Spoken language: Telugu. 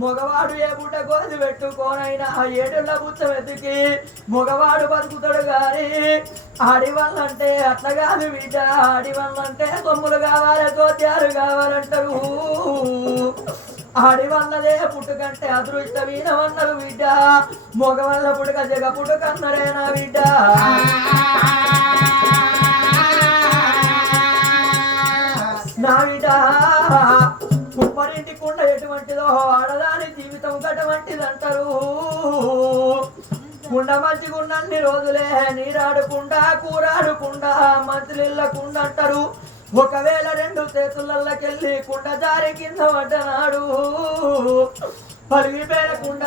మగవాడు ఏ పుట్ట కోసి పెట్టుకోనైనా ఏడుల బుచ్చ వెతికి మగవాడు బతుకుతాడు గాని ఆడివల్లంటే అట్లా కాదు బిడ్డ ఆడివల్లంటే కొమ్ములు కావాలి కోత్యాలు కావాలంటారు ఆడివల్లదే పుట్టుకంటే అదృష్టమీనమన్నారు బిడ్డ మగవల్ల పుట్టుక జగ పుట్టుకన్నరేనా బిడ్డ నా బిడ్డ కుమ్మరింటి కుండ ఎటువంటిదో ఆడదాని జీవితం గటువంటిది అంటారు కుండ మంచిగున్నన్ని రోజులే నీరాడుకుండా కూరాడుకుండా మంచులిల్లకుండా అంటారు ఒకవేళ రెండు చేతులకెళ్ళి కుండ జారి కింద పడ్డనాడు పలిగిపోయిన కుండ